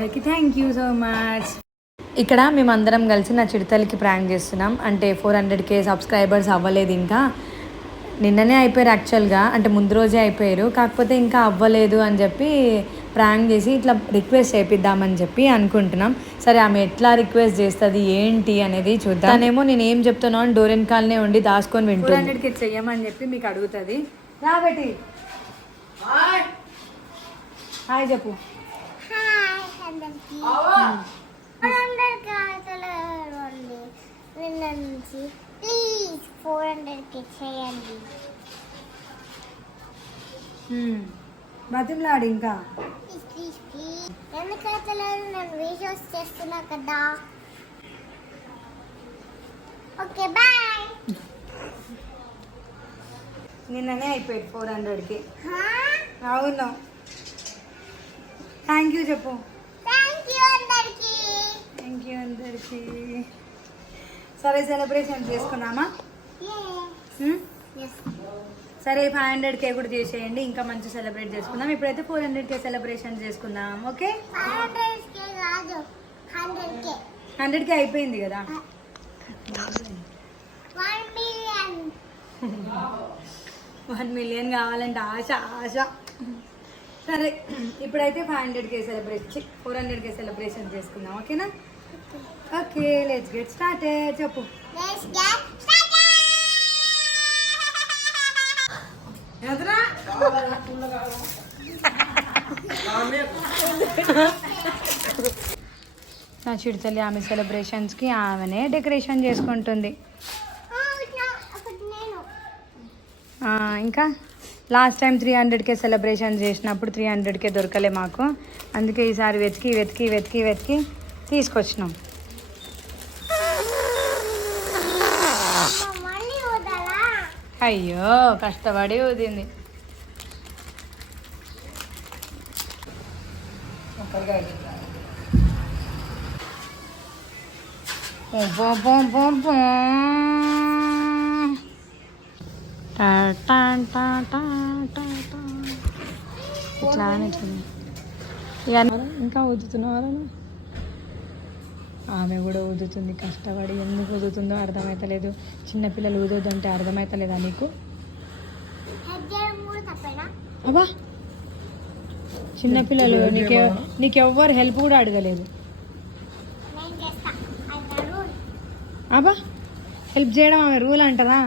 అందరికీ thank you so much. ఇక్కడ మేమందరం కలిసి నా చిడతలకి ప్రాంక్ చేస్తున్నాం. అంటే 400K సబ్స్క్రైబర్స్ అవ్వలేదు ఇంకా. నిన్ననే అయిపోయారు యాక్చువల్గా, అంటే ముందు రోజే అయిపోయారు. కాకపోతే ఇంకా అవ్వలేదు అని చెప్పి ప్రాంక్ చేసి ఇట్లా రిక్వెస్ట్ చేపిద్దామని చెప్పి అనుకుంటున్నాం. సరే ఆమె ఎట్లా రిక్వెస్ట్ చేస్తుంది ఏంటి అనేది చూద్దాం. తనేమో నేను ఏం చెప్తున్నావు అని డోరెన్ కాల్నే ఉండి దాచుకొని వింటుంది. 400K చెయ్యమని చెప్పి మీకు అడుగుతుంది. రా బెట్టి హాయ్ చెప్పు. ప్లీజ్ 400K చేయండి. బతిమలాడు ఇంకా. ఎందుకైతే నేను వీడియోస్ చేస్తున్నా కదా. Okay bye. నిన్ననే అయిపోయింది 400K. అవును. థ్యాంక్ యూ చెప్పు. థ్యాంక్ యూ అందరికి. థ్యాంక్ యూ అందరికి. సరే సెలబ్రేషన్ చేసుకున్నామా? సరే 500K కూడా చేసేయండి, ఇంకా మంచి సెలబ్రేట్ చేసుకుందాం. ఇప్పుడైతే 400K సెలబ్రేషన్ చేసుకుందాం. ఓకే 100K అయిపోయింది కదా. 1 మిలియన్ కావాలంటే ఆశ ఆశ. సరే ఇప్పుడైతే 500K సెలబ్రేషన్ 400K సెలబ్రేషన్ చేసుకుందాం. ఓకేనా? Okay let's get started. చెప్పు. నా చిడతల్లి ఆమె సెలబ్రేషన్స్కి ఆమెనే డెకరేషన్ చేసుకుంటుంది. ఇంకా లాస్ట్ టైం 300K సెలబ్రేషన్ చేసినప్పుడు 300K దొరకలే మాకు. అందుకే ఈసారి వెతికి వెతికి వెతికి వెతికి తీసుకొచ్చినాం. అయ్యో కష్టపడి ఊదింది. ఇట్లా ఇంకా ఊదుతున్నారా? ఆమె కూడా ఊదుతుంది కష్టపడి. ఎందుకు ఊదుతుందో అర్థమవుతలేదు. చిన్నపిల్లలు ఊదొద్దంటే అర్థమవుతలేదా నీకు? అబ్బా చిన్నపిల్లలు నీకెవ్వరు హెల్ప్ కూడా అడగలేదు. అబ్బా హెల్ప్ చేయడం ఆమె రూల్ అంటదా?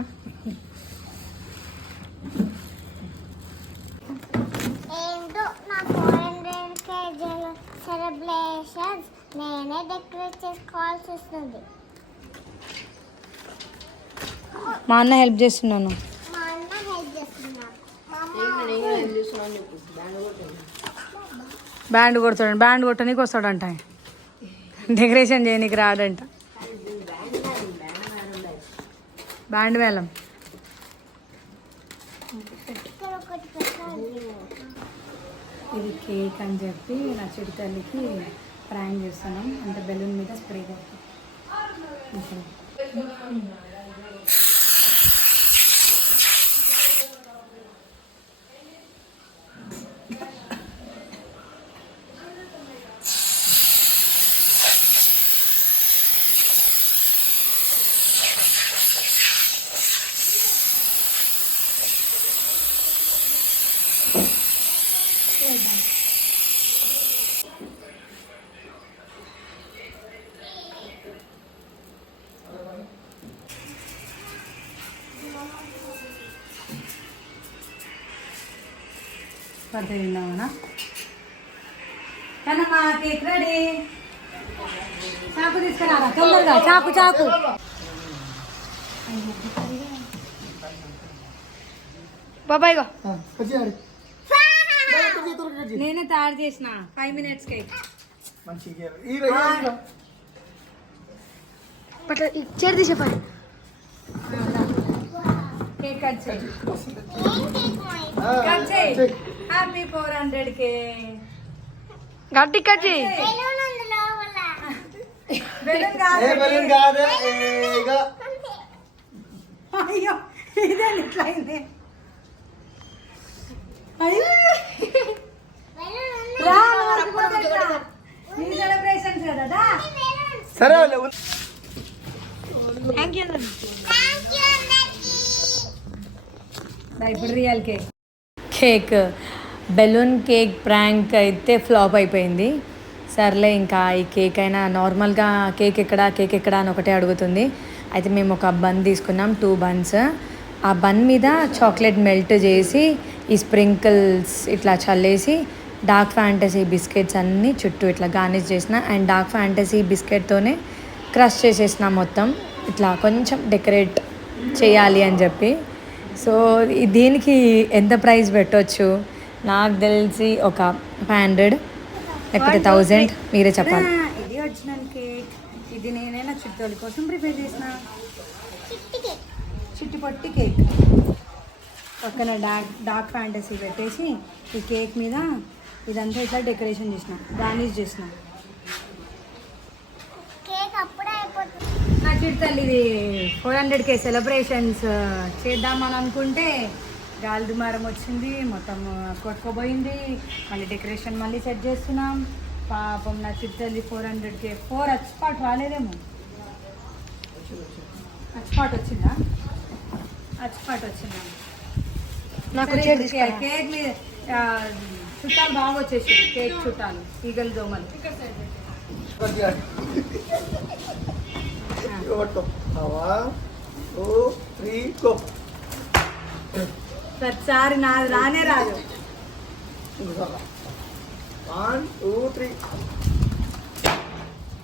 సెలబ్రేషన్స్ నేనే డెకరేట్ చేసుకోవాల్సి వస్తుంది. మా అన్న హెల్ప్ చేస్తున్నాను. బ్యాండ్ కొడతాడు. బ్యాండ్ కొట్టడానికి వస్తాడంట. డెకరేషన్ చేయనీకి రాడంట. బ్యాండ్ మేళం. ఇది కేక్ అని చెప్పి నా చిడతల్లికి ప్రాంక్ చేస్తున్నాం. అంటే బెలూన్ మీద స్ప్రే కొట్టి పద్దెనిమిదవనా? కనమ్మా కేక్ రెడీ. చాకు తీసుకురారా తొందరగా. చాకు చాకు బాబాయ్ నేనే తయారు చేసిన 5 minutes కేక్. చేరు తీసే పని. కేక్ కట్ చేయి. కట్ చేయి. Happy 400K. గట్టి కట్ చేయి. బెలూన్ కాదు. అయ్యో ఇదే ఇట్లా అయింది. అయ్యో నీ సెలబ్రేషన్స్ కదా. సరే థ్యాంక్ యూ ఇప్పుడు real cake balloon cake prank అయితే ఫ్లాప్ అయిపోయింది. సర్లే ఇంకా ఈ కేక్ అయినా నార్మల్గా కేక్ ఎక్కడ అని ఒకటే అడుగుతుంది. అయితే మేము ఒక బన్ తీసుకున్నాం, 2 బన్స్. ఆ బన్ మీద చాక్లెట్ మెల్ట్ చేసి ఈ స్ప్రింకిల్స్ ఇట్లా చల్లేసి డార్క్ ఫ్యాంటసీ బిస్కెట్స్ అన్నీ చుట్టూ ఇట్లా గార్నిష్ చేసిన. అండ్ డార్క్ ఫ్యాంటసీ బిస్కెట్తోనే క్రష్ చేసేసిన మొత్తం ఇట్లా కొంచెం డెకరేట్ చేయాలి అని చెప్పి. సో దీనికి ఎంత ప్రైస్ పెట్టవచ్చు? నాకు తెలిసి ఒక 500 లేకపోతే 1000, మీరే చెప్పాలి. ఇది ఒరిజినల్ కేక్. ఇది నేనైనా చుట్టాల కోసం ప్రిపేర్ చేసిన చిట్టి పొట్టి కేక్. పక్కన డార్క్ ఫ్యాంటసీ పెట్టేసి ఈ కేక్ మీద ఇదంతా ఇట్లా డెకరేషన్ చేసిన, గార్నిష్ చేసిన. కేక్ అప్పుడే అయిపోతుంది. నా చిట్టాలు ఇది 400K సెలబ్రేషన్స్ చేద్దామని అనుకుంటే గాలి దుమారం వచ్చింది, మొత్తం కొట్టుకోబోయింది. మళ్ళీ డెకరేషన్ మళ్ళీ సెట్ చేస్తున్నాం. పాపం నా చిట్టల్లి 400K 4 హచ్పాట్ రాలేదేమో. హచ్పాట్ వచ్చిందా? హచ్పాట్ వచ్చిందా? నాకు కేక్ మీద చుట్టాలు బాగా వచ్చేసి కేక్ చుట్టాలు ఈగలు దోమలు. ప్రతిసారి నాది రానే రాదు. 1 2 3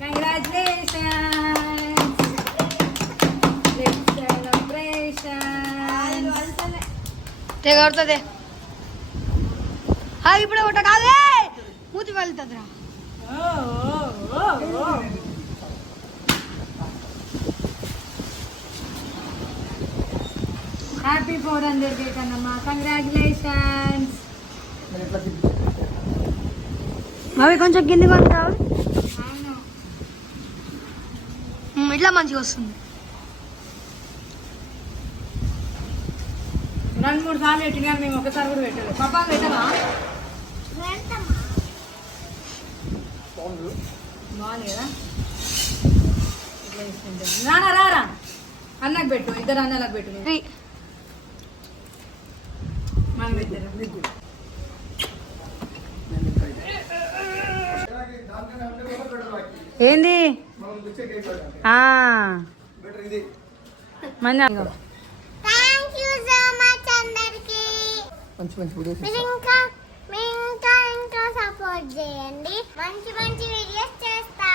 కంగ్రాచులేషన్స్, సెలబ్రేషన్. తెగడుతుంది. ఇప్పుడే ఒకట కాదే మూతి వెళ్తుందిరా. Happy 400K కన్నమ్మా, congratulations. అవి కొంచెం కింది కొంటావు, ఇట్లా మంచిగా వస్తుంది. 2-3 సార్లు పెట్టినా మేము ఒకసారి కూడా పెట్టలేదు. పాపా పెట్టవా? బాగుంది కదా. రానా రారా అన్నకు పెట్టు, ఇద్దరు అన్నలకు పెట్టు. మనం ఇద్దరు ఏంది మంచి థ్యాంక్ యూ సో మచ్ అందరికి. మీరు ఇంకా సపోర్ట్ చేయండి. మంచి మంచి వీడియోస్ చేస్తా.